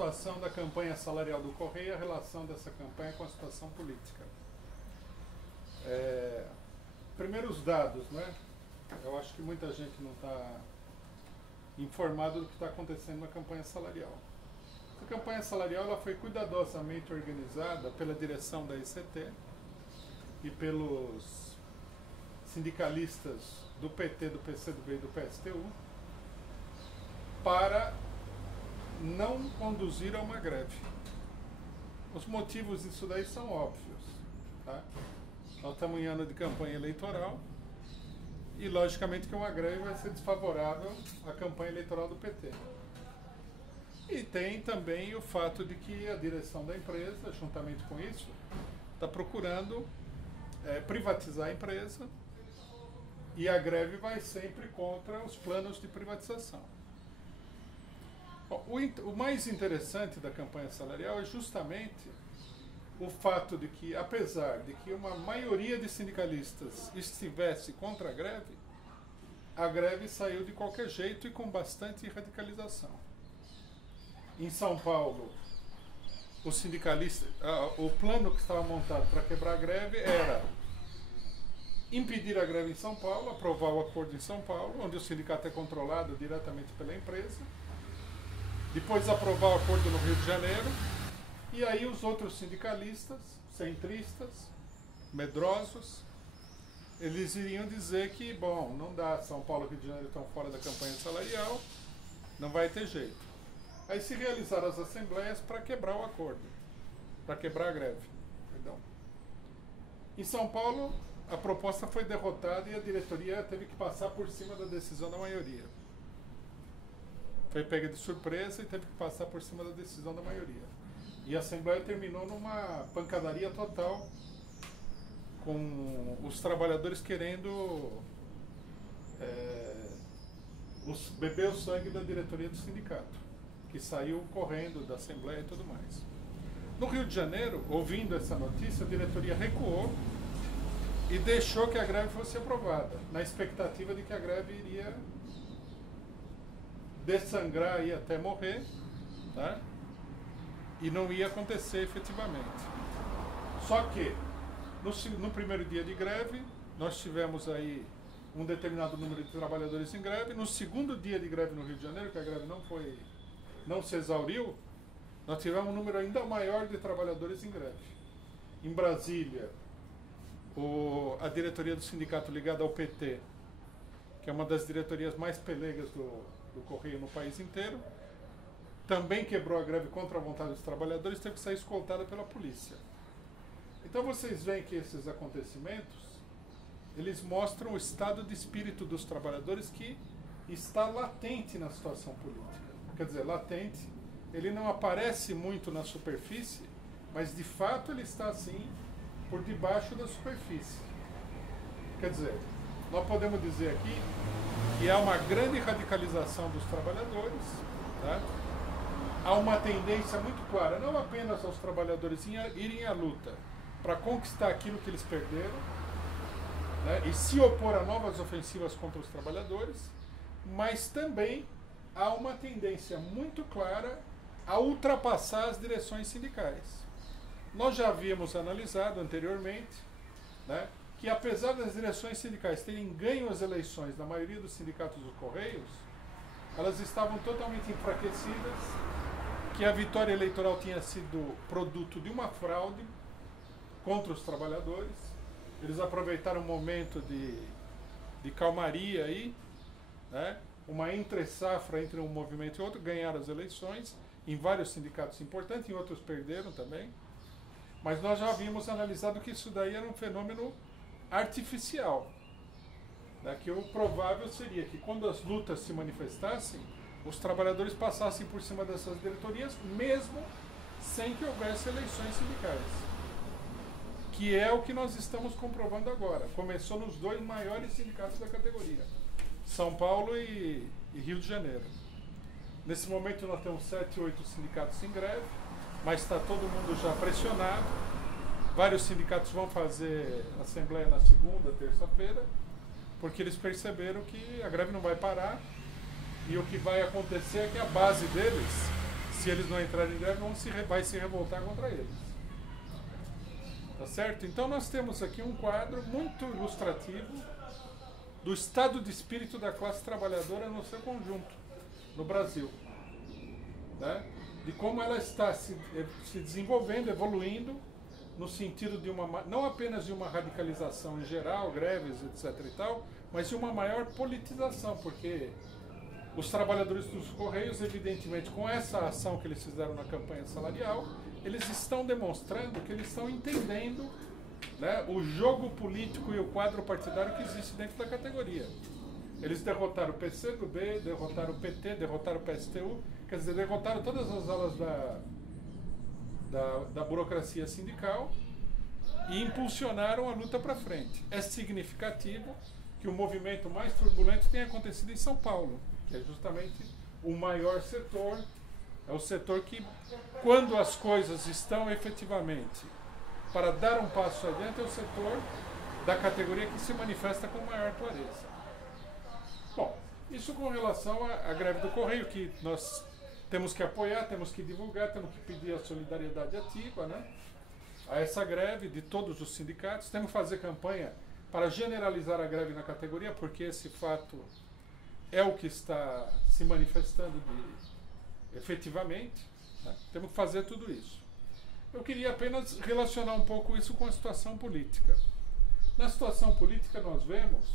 situação da campanha salarial do Correio e a relação dessa campanha com a situação política. Primeiro os dados, né? Eu acho que muita gente não está informado do que está acontecendo na campanha salarial. A campanha salarial ela foi cuidadosamente organizada pela direção da ICT e pelos sindicalistas do PT, do PCdoB e do PSTU para não conduzir a uma greve. Os motivos disso daí são óbvios. Tá? Nós estamos em ano de campanha eleitoral e, logicamente, que uma greve vai ser desfavorável à campanha eleitoral do PT. E tem também o fato de que a direção da empresa, juntamente com isso, está procurando privatizar a empresa e a greve vai sempre contra os planos de privatização. Bom, o mais interessante da campanha salarial é justamente o fato de que, apesar de que uma maioria de sindicalistas estivesse contra a greve saiu de qualquer jeito e com bastante radicalização. Em São Paulo, os sindicalistas, o plano que estava montado para quebrar a greve era impedir a greve em São Paulo, aprovar o acordo em São Paulo, onde o sindicato é controlado diretamente pela empresa, depois aprovar o acordo no Rio de Janeiro, e aí os outros sindicalistas, centristas, medrosos, eles iriam dizer que, bom, não dá, São Paulo e Rio de Janeiro estão fora da campanha salarial, não vai ter jeito. Aí se realizaram as assembleias para quebrar o acordo, para quebrar a greve. Perdão. Em São Paulo, a proposta foi derrotada e a diretoria teve que passar por cima da decisão da maioria. Foi pega de surpresa e teve que passar por cima da decisão da maioria. E a Assembleia terminou numa pancadaria total, com os trabalhadores querendo beber o sangue da diretoria do sindicato, que saiu correndo da Assembleia e tudo mais. No Rio de Janeiro, ouvindo essa notícia, a diretoria recuou e deixou que a greve fosse aprovada, na expectativa de que a greve iria dessangrar aí até morrer, tá? E não ia acontecer efetivamente. Só que, no primeiro dia de greve, nós tivemos aí um determinado número de trabalhadores em greve. No segundo dia de greve no Rio de Janeiro, que a greve não se exauriu, nós tivemos um número ainda maior de trabalhadores em greve. Em Brasília, a diretoria do sindicato ligada ao PT, que é uma das diretorias mais pelegas do Correio no país inteiro, também quebrou a greve contra a vontade dos trabalhadores, teve que sair escoltada pela polícia. Então vocês veem que esses acontecimentos, eles mostram o estado de espírito dos trabalhadores que está latente na situação política. Quer dizer, latente, ele não aparece muito na superfície, mas de fato ele está assim por debaixo da superfície. Quer dizer, nós podemos dizer aqui que há uma grande radicalização dos trabalhadores, tá? Há uma tendência muito clara, não apenas aos trabalhadores irem à luta para conquistar aquilo que eles perderam, né, e se opor a novas ofensivas contra os trabalhadores, mas também há uma tendência muito clara a ultrapassar as direções sindicais. Nós já havíamos analisado anteriormente, né, que apesar das direções sindicais terem ganho as eleições na maioria dos sindicatos dos Correios, elas estavam totalmente enfraquecidas, que a vitória eleitoral tinha sido produto de uma fraude contra os trabalhadores. Eles aproveitaram um momento de calmaria aí, né? Uma entre-safra entre um movimento e outro, ganharam as eleições em vários sindicatos importantes, em outros perderam também. Mas nós já havíamos analisado que isso daí era um fenômeno artificial, né? Que o provável seria que quando as lutas se manifestassem, os trabalhadores passassem por cima dessas diretorias, mesmo sem que houvesse eleições sindicais. Que é o que nós estamos comprovando agora. Começou nos dois maiores sindicatos da categoria, São Paulo e Rio de Janeiro. Nesse momento nós temos 7, 8 sindicatos em greve, mas está todo mundo já pressionado. Vários sindicatos vão fazer assembleia na segunda, terça-feira, porque eles perceberam que a greve não vai parar e o que vai acontecer é que a base deles se eles não entrarem em greve, vai se revoltar contra eles. Tá certo? Então nós temos aqui um quadro muito ilustrativo do estado de espírito da classe trabalhadora no seu conjunto, no Brasil. Né? De como ela está se desenvolvendo, evoluindo, no sentido de não apenas de uma radicalização em geral, greves, etc. e tal, mas de uma maior politização, porque os trabalhadores dos Correios, evidentemente, com essa ação que eles fizeram na campanha salarial, eles estão demonstrando que eles estão entendendo, né, o jogo político e o quadro partidário que existe dentro da categoria. Eles derrotaram o PCdoB, derrotaram o PT, derrotaram o PSTU, quer dizer, derrotaram todas as alas da burocracia sindical e impulsionaram a luta para frente. É significativo que o movimento mais turbulento tenha acontecido em São Paulo, que é justamente o maior setor, é o setor que, quando as coisas estão efetivamente para dar um passo adiante, é o setor da categoria que se manifesta com maior clareza. Bom, isso com relação à greve do Correio, que nós temos que apoiar, temos que divulgar, temos que pedir a solidariedade ativa, né, a essa greve de todos os sindicatos. Temos que fazer campanha para generalizar a greve na categoria, porque esse fato é o que está se manifestando efetivamente. Né? Temos que fazer tudo isso. Eu queria apenas relacionar um pouco isso com a situação política. Na situação política nós vemos,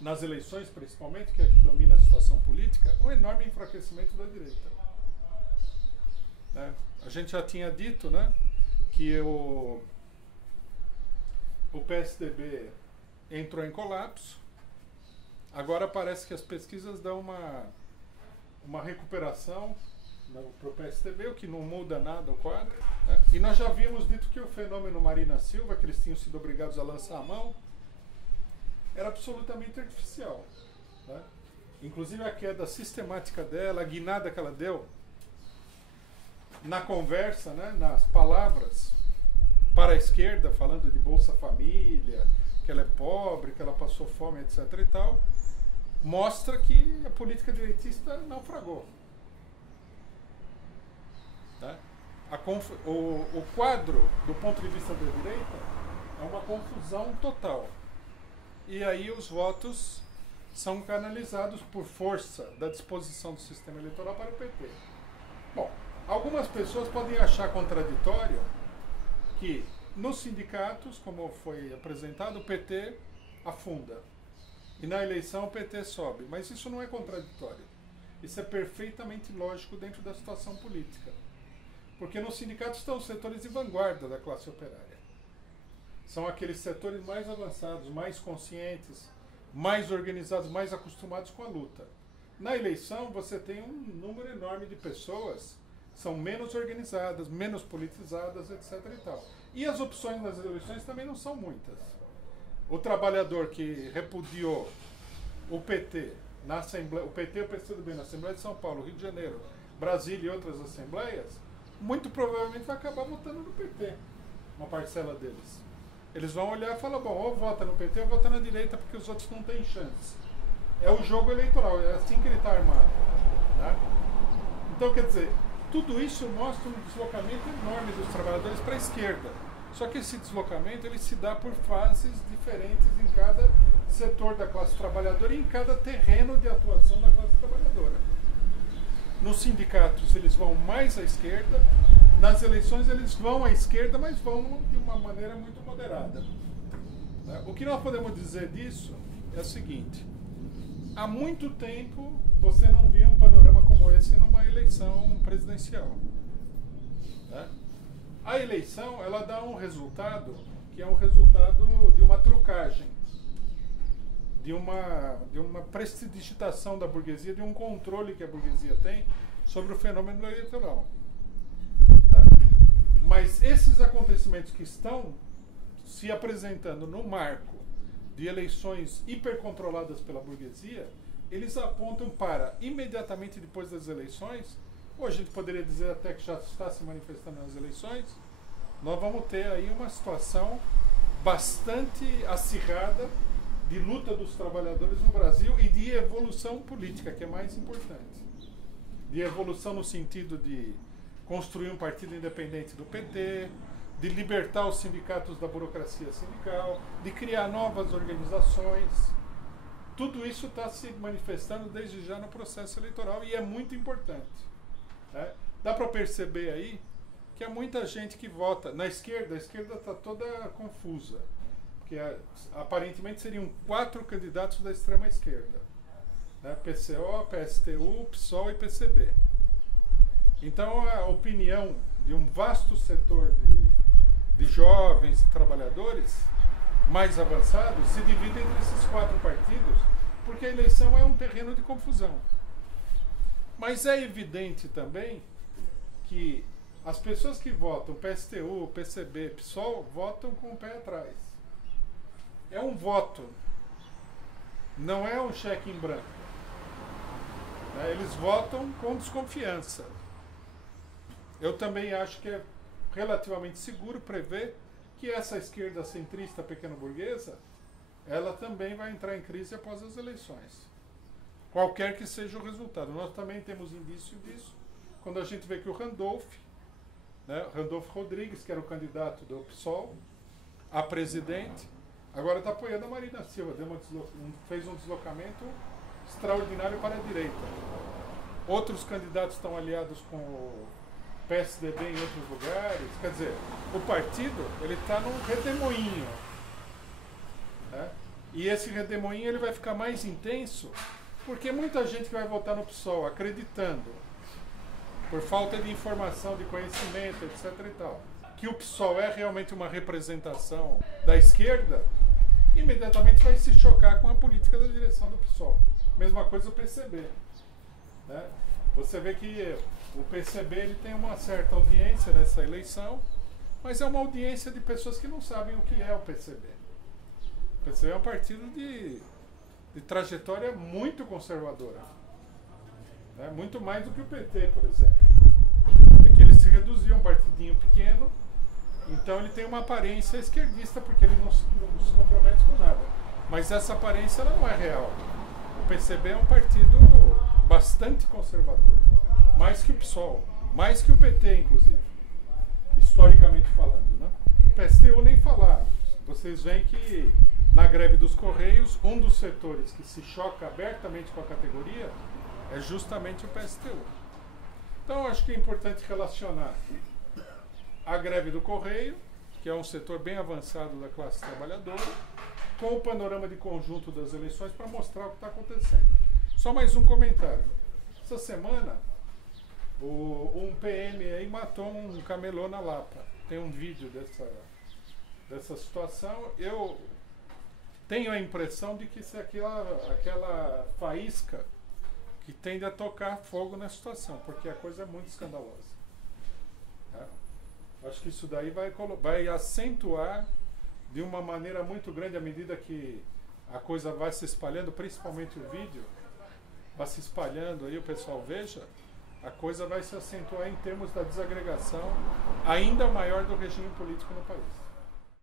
nas eleições principalmente, que é que domina a situação política, um enorme enfraquecimento da direita. Né? A gente já tinha dito, né, que o PSDB entrou em colapso. Agora parece que as pesquisas dão uma recuperação para o PSDB, o que não muda nada o quadro. Né? E nós já havíamos dito que o fenômeno Marina Silva, que eles tinham sido obrigados a lançar a mão, era absolutamente artificial. Né? Inclusive a queda sistemática dela, a guinada que ela deu na conversa, né, nas palavras para a esquerda, falando de Bolsa Família, que ela é pobre, que ela passou fome, etc. e tal, mostra que a política direitista naufragou. Tá? O quadro, do ponto de vista da direita, é uma confusão total. E aí os votos são canalizados por força da disposição do sistema eleitoral para o PT. Bom, algumas pessoas podem achar contraditório que nos sindicatos, como foi apresentado, o PT afunda. E na eleição o PT sobe. Mas isso não é contraditório. Isso é perfeitamente lógico dentro da situação política. Porque nos sindicatos estão os setores de vanguarda da classe operária. São aqueles setores mais avançados, mais conscientes, mais organizados, mais acostumados com a luta. Na eleição você tem um número enorme de pessoas que são menos organizadas, menos politizadas, etc. e tal. E as opções nas eleições também não são muitas. O trabalhador que repudiou o PT na Assembleia, o PT e o PCdoB na Assembleia de São Paulo, Rio de Janeiro, Brasília e outras assembleias, muito provavelmente vai acabar votando no PT, uma parcela deles. Eles vão olhar e falar, bom, ou vota no PT ou vota na direita, porque os outros não têm chance. É o jogo eleitoral, é assim que ele está armado. Tá? Então, quer dizer, tudo isso mostra um deslocamento enorme dos trabalhadores para a esquerda. Só que esse deslocamento ele se dá por fases diferentes em cada setor da classe trabalhadora e em cada terreno de atuação da classe trabalhadora. Nos sindicatos eles vão mais à esquerda, nas eleições eles vão à esquerda, mas vão de uma maneira muito moderada. O que nós podemos dizer disso é o seguinte: há muito tempo você não via um panorama como esse numa eleição presidencial. A eleição ela dá um resultado que é um resultado de uma trucagem, de uma prestidigitação da burguesia, de um controle que a burguesia tem sobre o fenômeno eleitoral. Mas esses acontecimentos que estão se apresentando no marco de eleições hipercontroladas pela burguesia, eles apontam para, imediatamente depois das eleições, ou a gente poderia dizer até que já está se manifestando nas eleições, nós vamos ter aí uma situação bastante acirrada de luta dos trabalhadores no Brasil e de evolução política, que é mais importante. de evolução no sentido de construir um partido independente do PT, de libertar os sindicatos da burocracia sindical, de criar novas organizações. Tudo isso está se manifestando desde já no processo eleitoral e é muito importante, né? Dá para perceber aí que há muita gente que vota na esquerda. A esquerda está toda confusa, porque aparentemente seriam 4 candidatos da extrema esquerda, né? PCO, PSTU, PSOL e PCB. Então a opinião de um vasto setor de jovens e trabalhadores mais avançados se divide entre esses 4 partidos, porque a eleição é um terreno de confusão. Mas é evidente também que as pessoas que votam PSTU, PCB, PSOL votam com o pé atrás. É um voto, não é um cheque em branco. Eles votam com desconfiança. Eu também acho que é relativamente seguro prever que essa esquerda centrista pequeno-burguesa, ela também vai entrar em crise após as eleições. Qualquer que seja o resultado. Nós também temos indício disso quando a gente vê que o Randolph, né, Randolph Rodrigues, que era o candidato do PSOL a presidente, agora está apoiando a Marina Silva, fez um deslocamento extraordinário para a direita. Outros candidatos estão aliados com o PSDB em outros lugares. Quer dizer, o partido ele está num redemoinho, né? E esse redemoinho ele vai ficar mais intenso porque muita gente que vai votar no PSOL acreditando, por falta de informação, de conhecimento, etc. e tal, que o PSOL é realmente uma representação da esquerda, imediatamente vai se chocar com a política da direção do PSOL. Mesma coisa o PCB, né? Você vê que o PCB ele tem uma certa audiência nessa eleição, mas é uma audiência de pessoas que não sabem o que é o PCB. O PCB é um partido de trajetória muito conservadora, né? Muito mais do que o PT, por exemplo. É que ele se reduziu a um partidinho pequeno, então ele tem uma aparência esquerdista, porque ele não se compromete com nada. Mas essa aparência ela não é real. O PCB é um partido bastante conservador, mais que o PSOL, mais que o PT, inclusive, historicamente falando, né? PSTU nem falar. Vocês veem que na greve dos Correios, um dos setores que se choca abertamente com a categoria é justamente o PSTU. Então, acho que é importante relacionar a greve do Correio, que é um setor bem avançado da classe trabalhadora, com o panorama de conjunto das eleições para mostrar o que está acontecendo. Só mais um comentário. Essa semana, um PM aí matou um camelô na Lapa. Tem um vídeo dessa situação. Eu tenho a impressão de que isso é aquela faísca que tende a tocar fogo na situação, porque a coisa é muito escandalosa. Tá? Acho que isso daí vai acentuar de uma maneira muito grande à medida que a coisa vai se espalhando, principalmente o vídeo, vai se espalhando aí, o pessoal veja, a coisa vai se acentuar em termos da desagregação ainda maior do regime político no país.